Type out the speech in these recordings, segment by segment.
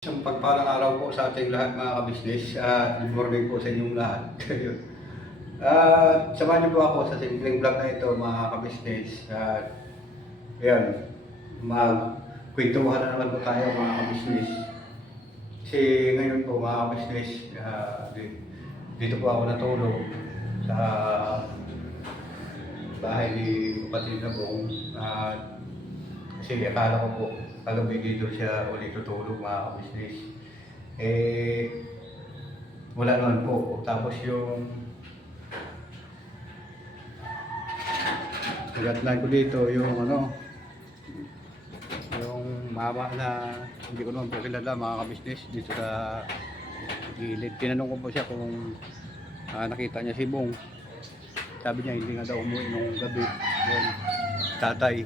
Isang pagpalang araw po sa ating lahat mga kabisnes at good morning po sa inyong lahat. At samahan niyo po ako sa simpleng vlog na ito mga kabisnes. At yan, magkwentuhan na naman po tayo mga kabisnes. Kasi ngayon po mga kabisnes, dito po ako natulog sa bahay ni kapatid na Bong. Kasi akala ko po kagabi dito siya ulit tutulog mga kabisnes. Eh, wala naman po. Tapos yung nagatnan ko dito yung yung mama na hindi ko naman po kilala mga kabisnes dito sa gilid. Tinanong ko po siya kung nakita niya si Bong. Sabi niya hindi nga daw umuwi nung gabi. Yun, tatay.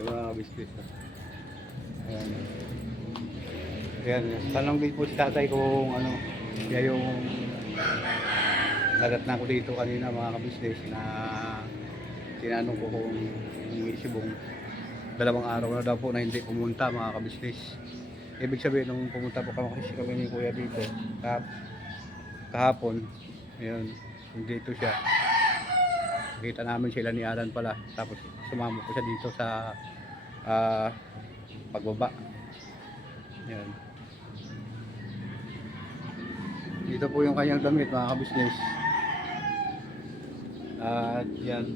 Yung mga kabisnes. Ayan. Ayan, tanong din po si tatay kung siya yung nagatnan ko dito kanina mga kabisnes na tinanong ko kung umuwi si Bong. 2 araw na daw po na hindi pumunta mga kabisnes. Ibig sabihin nung pumunta po kasi kami ni Kuya dito kahapon, yun, dito siya. Nakita namin sila ni Alan pala. Tapos sumama po siya dito sa pagbaba. Yan. Dito po yung kanyang damit mga kabisnes. At yan.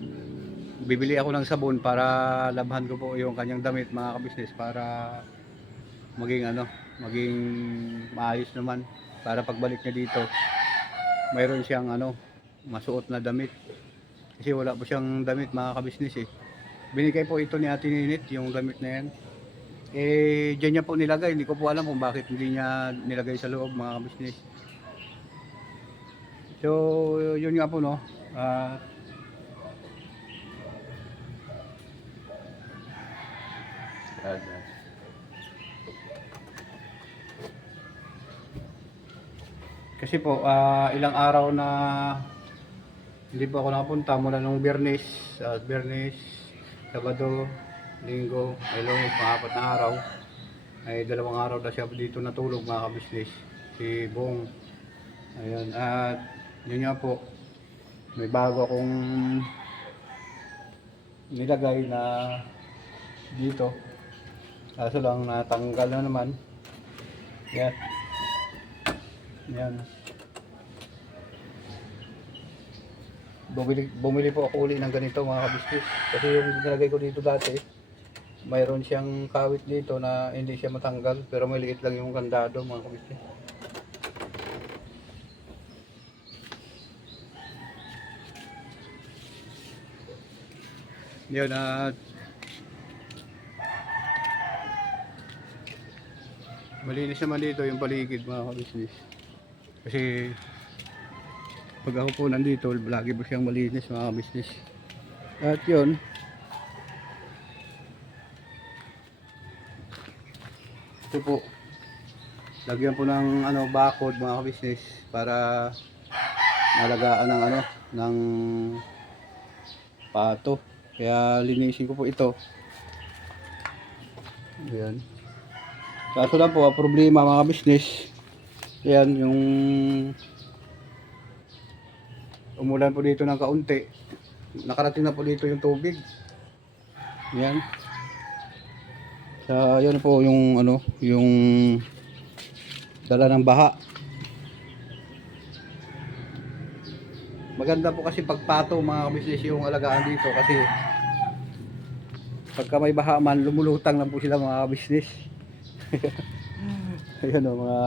Bibili ako ng sabon para labhan ko po yung kanyang damit mga kabisnes para maging maging maayos naman para pagbalik niya dito mayroon siyang masuot na damit. Kasi wala po siyang damit mga kabisnes eh. Binigay po ito ni Ate Ninit yung damit na yan. Eh dyan niya po nilagay. Hindi ko po alam kung bakit hindi niya nilagay sa loob mga kabisnes. So yun nga po no. Kasi po ilang araw na hindi po ako nakapunta mula nung Biyernes, Sabado, Linggo, Lunes, mga 4 na araw. Ay 2 araw na siya dito natulog mga kabisnes, si Bong. Ayan, at yun nga po, may bago akong nilagay na dito. Kaso lang natanggal na naman. Yan. Yan. Bumili po ako uli ng ganito mga kabisnes. Kasi yung nilagay ko dito dati, mayroon siyang kawit dito na hindi siya matanggal. Pero may liit lang yung kandado mga kabisnes. Yun at malinis naman dito yung paligid mga kabisnes. Kasi pag ako po nandito, lagi po siyang malinis mga kabisnes. At yun, ito po, lagyan po ng bakod mga kabisnes para malagaan ng ng pato. Kaya linisin ko po ito. Ayan. Kaso lang po, problema mga business. Ayan, yung umulan po dito ng kaunti. Nakarating na po dito yung tubig. Ayan. Sa ayan po yung yung dala ng baha. Maganda po kasi pagpato mga business yung alagaan dito kasi pagka may baha man, lumulutang lang po sila mga business. Ayan o mga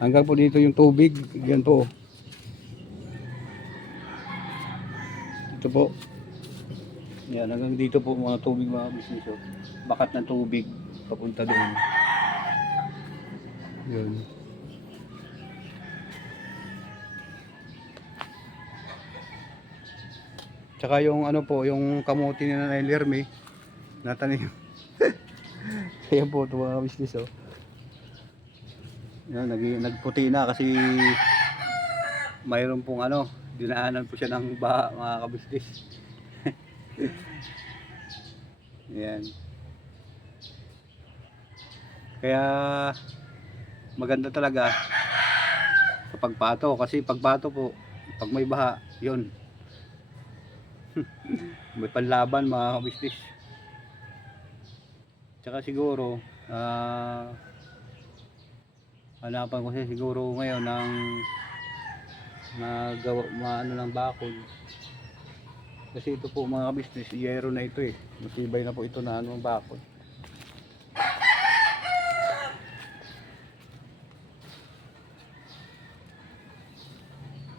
hanggang po dito yung tubig. Yan po. Ito po. Yan hanggang dito po mga tubig mga business o. Bakat ng tubig papunta doon. Yun. Tsaka yung po, yung kamuti ni Nanay Lerme natanim. Ayan po ito mga business oh. Yan, nagputi na kasi mayroon pong dinaanan po siya ng baha mga kabisnes. Yan. Kaya maganda talaga kapag pato, kasi pag pato po, pag may baha, yun, may panlaban mga kabisnes. Tsaka siguro hanapan ko siya siguro ngayon ng magawa, maano ng bakod. Kasi ito po mga business, yero na ito eh. Matibay na po ito na ano, bakod.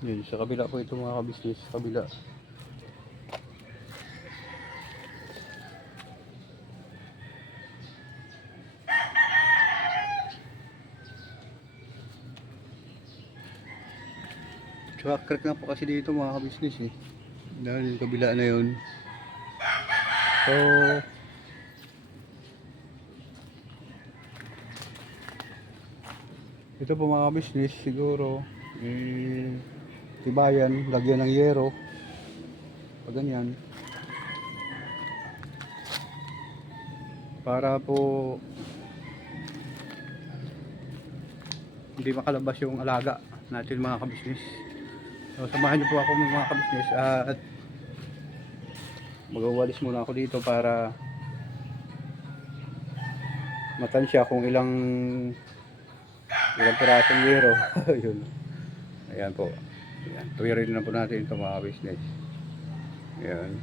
Yun, sa kabila po ito mga business, sa kabila. Tsaka crack na po kasi dito mga business eh. Dahil yung kabila na yun. So, ito po mga business, siguro tibayan, lagyan ng yero pag ganyan, para po hindi makalabas yung alaga natin mga kabisnes. So samahan niyo po ako mga kabisnes at magwawalis muna ako dito para matansya kung ilang pirasong yero. Yun. Ayan po. Ayan. Tuwirin na po natin ito mga business. Ayan.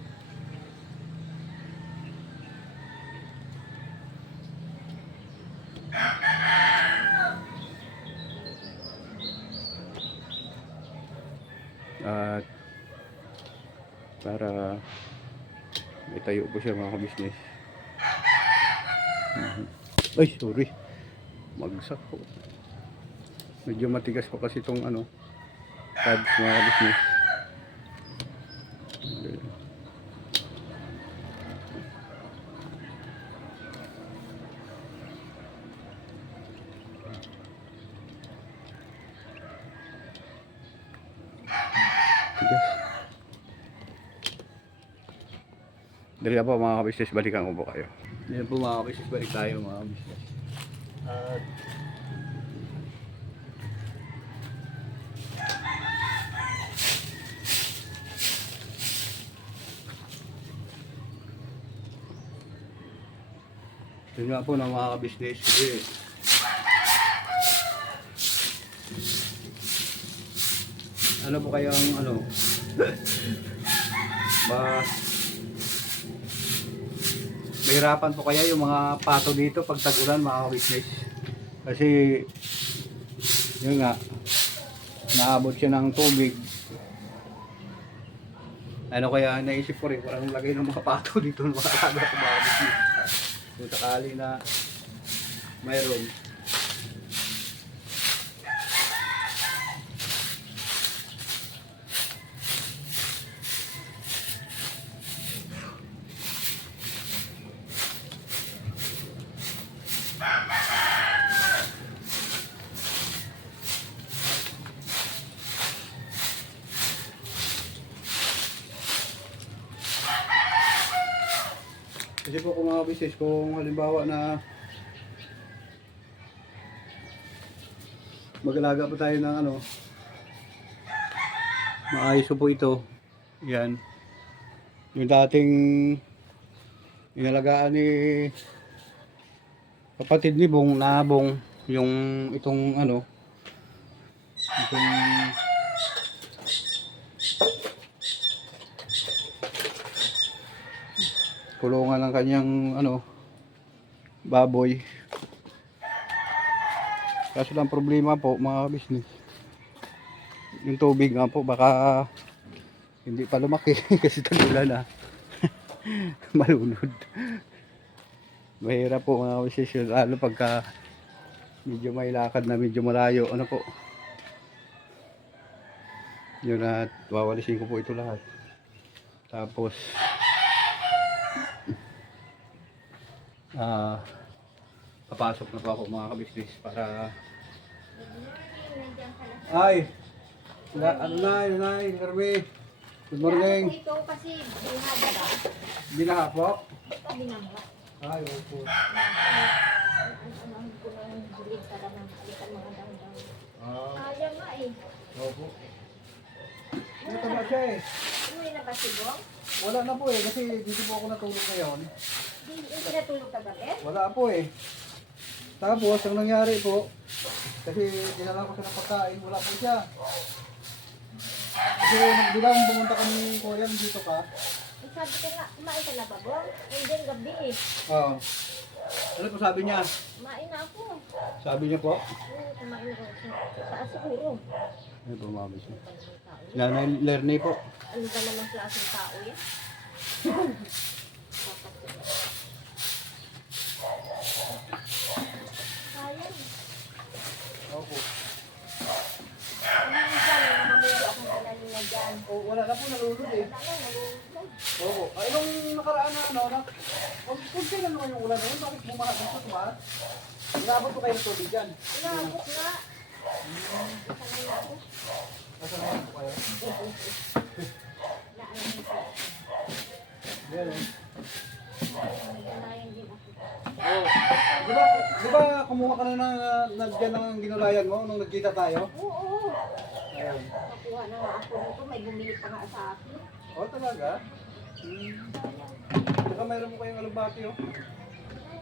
At para may tayo po siya mga business. Ay, sorry. Magsak po. Medyo matigas po kasi itong ano, pads mga business. Tigas. Dali na po mga business, balikan ko po kayo. Yan po mga business, balik tayo mga business. At yun nga po ng mga ka-business. Ano po kayang ano mahirapan po kaya yung mga pato dito pag tag-ulan mga ka-business. Kasi yun nga, naabot siya ng tubig. Ano kaya naisip ko rin, walang lagay ng mga pato dito ng mga alaga sa mga business. Kung sakali na mayroon. Kasi po kung mga business, kung halimbawa na mag-alaga pa tayo ng ano, maayos po ito. Yan. Yung dating inalagaan ni kapatid ni Bong, nabong yung itong ano, itong kulungan ng kanyang ano, baboy. Kaso lang problema po mga business, yung tubig nga po baka hindi pa lumaki kasi tag-ulan na. Malunod. Mahirap po mga business, lalo pagka medyo may lakad na medyo malayo. Ano po, yun, at wawalisin ko po ito lahat. Tapos papasok na po ako mga kabisnes para ay ano na Kirby, good morning. Ito kasi binaha ba? Binaha po? Binaha. Ay opo. Kita mga daw-daw. Ah, Sayang nga eh. opo. Mataba siya eh. Umuwi na ba si Bong? Wala na po eh, kasi dito po ako natulog ngayon. Hindi natulog ka gabi? Wala po eh. Tapos, ang nangyari po, kasi dinala ko siya ng pagkain, wala po siya. Kasi nagbilang pumunta kami kuya dito ka. Eh, sabi ko nga, kumain ka na ba, Bong? Hindi, gabi eh. Oo. Ano po sabi niya? Kumain na ako. Sabi niya po? Kumain na ako. Taas siguro. Ano po mami siya? Ano ba naman tao yan? Nanay Lerny po. Ano ba naman klaseng tao yan? Sayang. Opo. Ano yung dyan? Nakamulo akong kanalina dyan. Oh, wala na po nalulod eh. Wala na, nalulog. Opo. Ay, nung nakaraan na ano, kung kailan naman yung ulan na yun, bakit bumaha dito tumaas? Inabot ko kayo ng tubig dyan. Inabot nga. Sanay na ako. Nasaan na po kayo? Naalam mo ko. Yan oh. Naganayan din ako. Oh. Di ba kumuha ka na dyan ng ginulayan mo nung nagkita tayo? Oo. Ayun. Nakuha na nga ako nito. May bumili pa nga sa akin. Oh, talaga? Saka mayroon mo kayong alubati oh.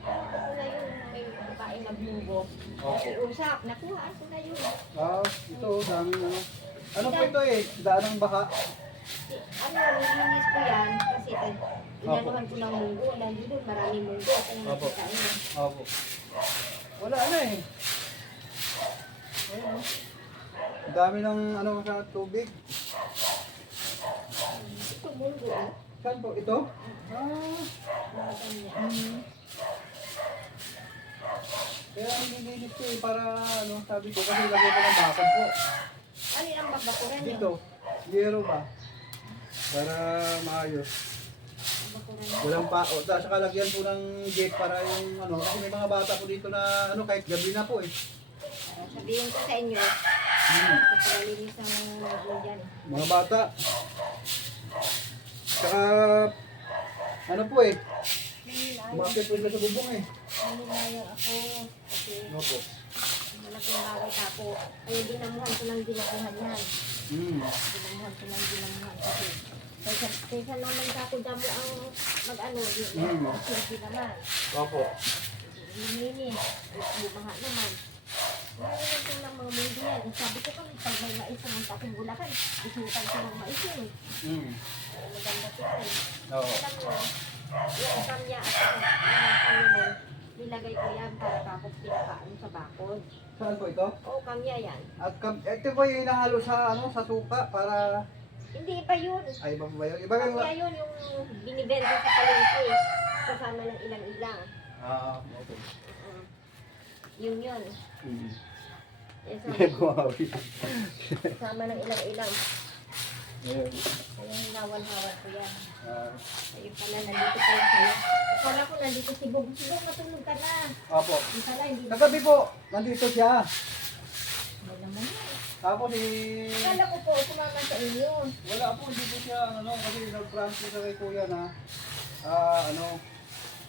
Ako na yun. May kain na bunggo. Opo. Usap. Nakuha ako na yun. Ah, ito, daming ano. Ano po ito eh? Daan ng baka. Ano, nilinis ko yan. Kasi inanuhan ko ng munggo. Nandito maraming munggo. Kaya Opo. nakikain na. Opo. Wala na eh. Ayun oh. Dami ng ano sa tubig. Ito munggo. Ah. Saan po? Ito? Ah. Mga ganyan. Kaya nililinis ko eh para ano, sabi ko kasi lagay ko ng bakod po. Ano yung babakuran nyo? Dito, zero ba? Para maayos. Babakuran nyo. Walang pa, o saka lagyan po ng gate para yung ano, kasi may mga bata po dito na ano, kahit gabi na po eh. Sabihin ko sa inyo. Kapalinis ang munggo dyan. Mga bata. Saka, ano po eh, umakit po sila sa bubong eh. Nanginayang ako. Kasi Opo. malaking bagay ako. Kaya dinamuhan ko ng dinamuhan yan. Dinamuhan ko ng dinamuhan kasi. Kaysa naman ako damo ang mag-ano. Silbi naman. Opo. Linis. Bumaha naman. Ngayon ko ng mga mundo yan. Sabi ko kami, pag may mais ang takong bulakan, isukan ko ng mais yun. Maganda ko eh. Oo. Alam mo, yung kamya at ang kamya nilagay ko yan para kapag pinakaano sa bakod. Saan po ito? Oo, kamya yan. At ito po yung inahalo sa ano, sa suka para Hindi pa yun. ay iba po ba yun? Iba yung Kamya yun yung binibenta sa palengke. Kasama ng ilang-ilang. okay. Yun yun. Eh, May bumawi. kasama ng ilang-ilang. Ayun. Kaya hinawan-hawan ko yan. Ah, Ayun pala, nandito pala kayo. Akala ko nandito si Bog. Si Bog, matulog ka na. Opo. Yung pala, hindi na. Kagabi po, nandito siya. Ano naman yan? Tapos Akala ko po, sumama sa inyo. wala po, hindi po siya, ano, kasi nag-promise ko sa kay kuya na,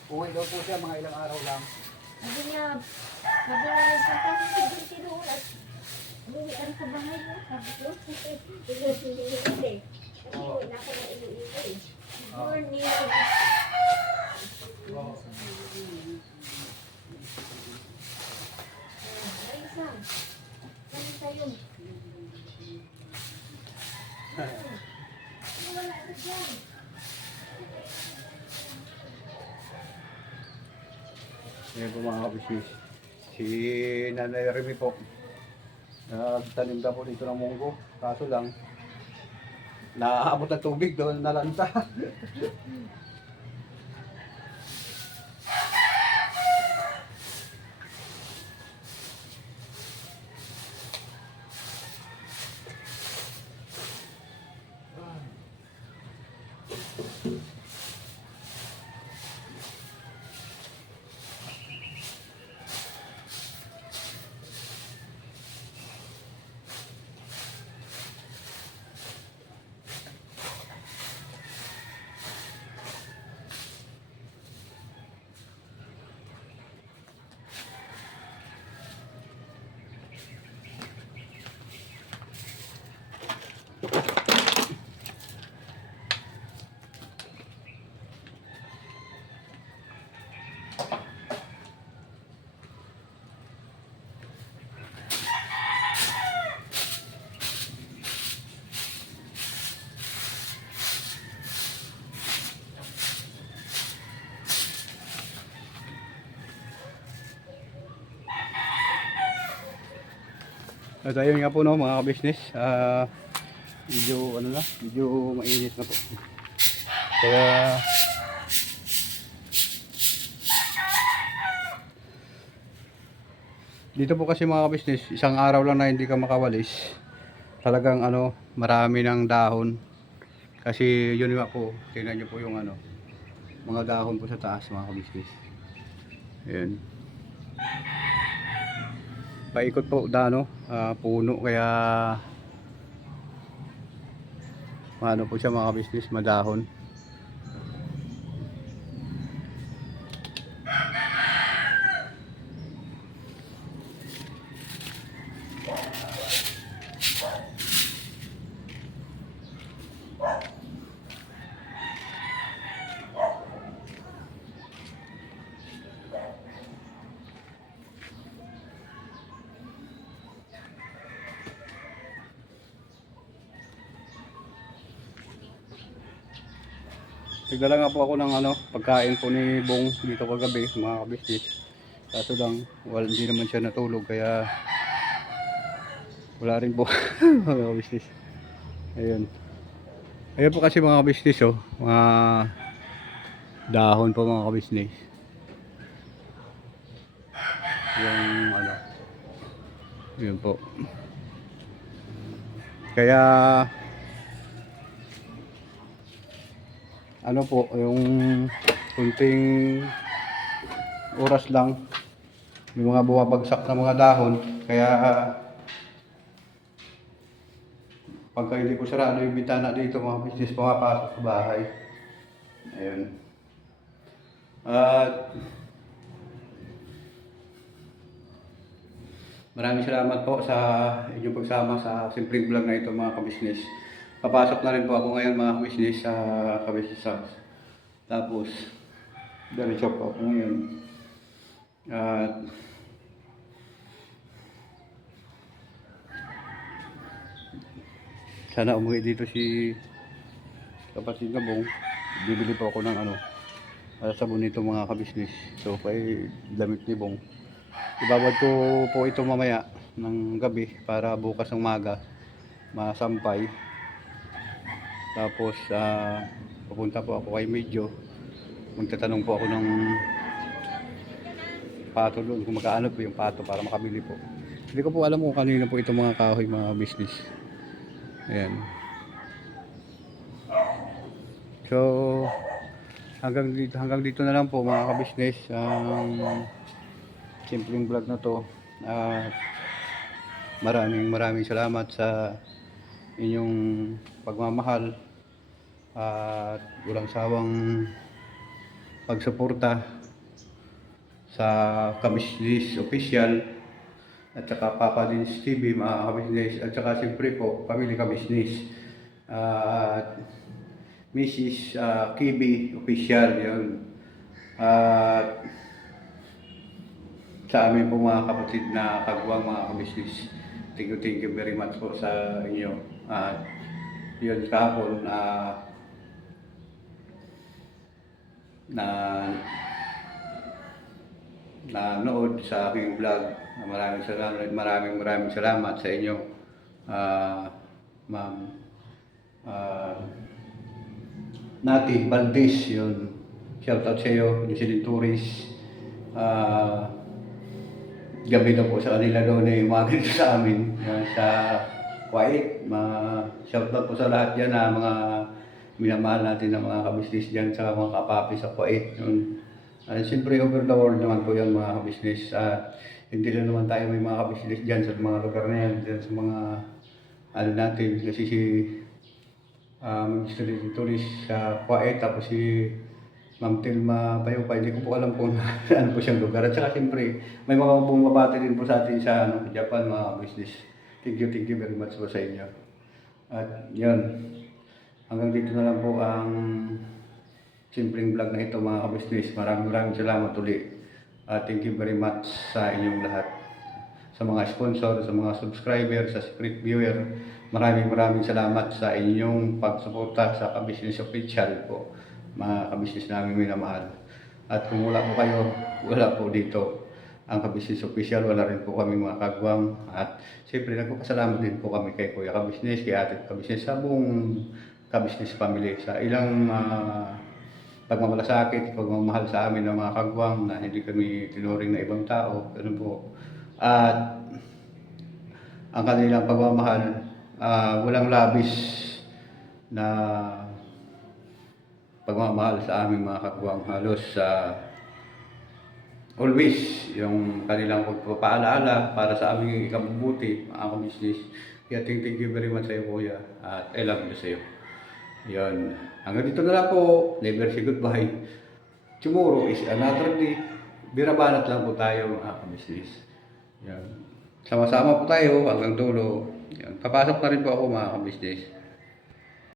uwi daw po siya mga ilang araw lang. Sabi niya, nagsasabi si doon at umuwi ka rin sa bahay mo. Sabi ko, ilusin eh. Kasi wala ko na ilusin eh. Morning. Oo. Raisa, ano tayo? Wala ka dyan. Ngayon po mga kabisnes, si Nanay Remy po, nagtanim na po dito ng munggo, kaso lang, naaabot ng tubig doon, nalanta. At ayun nga po no mga ka-business, medyo ano na, medyo mainit na po. Kaya dito po kasi mga ka-business, isang araw lang na hindi ka makawalis. Talagang ano, marami ng dahon. Kasi yun nga po, tingnan nyo po yung ano, mga dahon po sa taas mga ka-business. Ayan. Paikot po dano, puno kaya ano po siya mga ka-business, madahon. Nagdala nga po ako ng ano, pagkain po ni Bong dito kagabi mga ka-business. Kaso lang, hindi naman siya natulog kaya wala rin po mga ka-business. Ayun. Ayun po kasi mga ka-business oh, mga dahon po mga ka-business. Yung ano, yun po. Kaya ano po, yung kunting oras lang may mga bumabagsak na mga dahon, kaya pagka hindi ko sarado yung bintana dito mga business, pumapasok sa bahay. Ayun. At maraming salamat po sa inyong pagsama sa simpleng vlog na ito mga ka-business. Papasok na rin po ako ngayon mga ka-business sa ka-business house. Tapos, diretso po ako ngayon. At sana umuwi dito si kapatid na Bong. Bibili po ako ng ano, sabon nito mga ka-business. So, kay damit ni Bong. Ibabad ko po ito mamaya ng gabi para bukas ng umaga masampay. Tapos pupunta po ako kay Medyo. Magtatanong po ako ng pato doon kung magkaano po yung pato para makabili po. Hindi ko po alam kung kanino po itong mga kahoy mga business. Ayan. So hanggang dito na lang po mga ka-business ang simpleng vlog na to. Maraming salamat sa inyong pagmamahal at walang sawang pagsuporta sa Kabisnes Official at saka Papa Dins TV mga kabisnes, at saka siyempre po Pamilya Kabisnes at Mrs. Kibi Official yun, at sa amin po mga kapatid na kagwang mga kabisnes. Thank you very much po sa inyo. Yun kahapon na nood sa aking vlog. Maraming salamat sa inyo, Ma'am Nati Valdez, yun. Shoutout sa iyo, Jocelyn Torres. Gabi na po sa kanila doon ay umaga dito sa amin, sa Kuwait. Shoutout po sa lahat yan na mga minamahal natin ng mga kabisnes dyan sa mga kapapi sa Kuwait. Siyempre over the world naman po yan mga kabisnes. Hindi lang naman tayo may mga kabisnes dyan sa mga lugar na yan, dyan sa mga ano natin. Kasi si Jocelyn Torres sa Kuwait, tapos si Ma'am Tilma Payupay, hindi ko po alam kung saan po siyang lugar. At saka siyempre, may mga bumabati din po sa atin sa Japan mga business. Thank you very much po sa inyo. At yun, hanggang dito na lang po ang simpleng vlog na ito mga ka-business. Maraming salamat ulit. Thank you very much sa inyong lahat. Sa mga sponsor, sa mga subscriber, sa secret viewer, maraming salamat sa inyong pagsuporta sa Ka-Business Official po. Mga ka-business namin minamahal. At kung wala po kayo, wala po dito. ang kabisnes official, wala rin po kami mga kagwang. At siyempre nagpapasalamat din po kami kay Kuya Kabisnes, kay Ate Kabisnes, sa buong Kabisnes family sa ilang pagmamalasakit, pagmamahal sa amin ng mga kagwang na hindi kami tinuring na ibang tao. Ganun po. At ang kanilang pagmamahal, walang labis na pagmamahal sa aming mga kagwang. Halos always yung kanilang pagpapaalaala para sa aming ikabubuti, mga kabisnes. Kaya thank you very much sa iyo, Kuya, at I love you sa iyo. Yan. Hanggang dito na lang po. Never say goodbye. Tomorrow is another day. Birabanat lang po tayo, mga kabisnes. Yan. Sama-sama po tayo hanggang dulo. Yan. Papasok na rin po ako, mga kabisnes.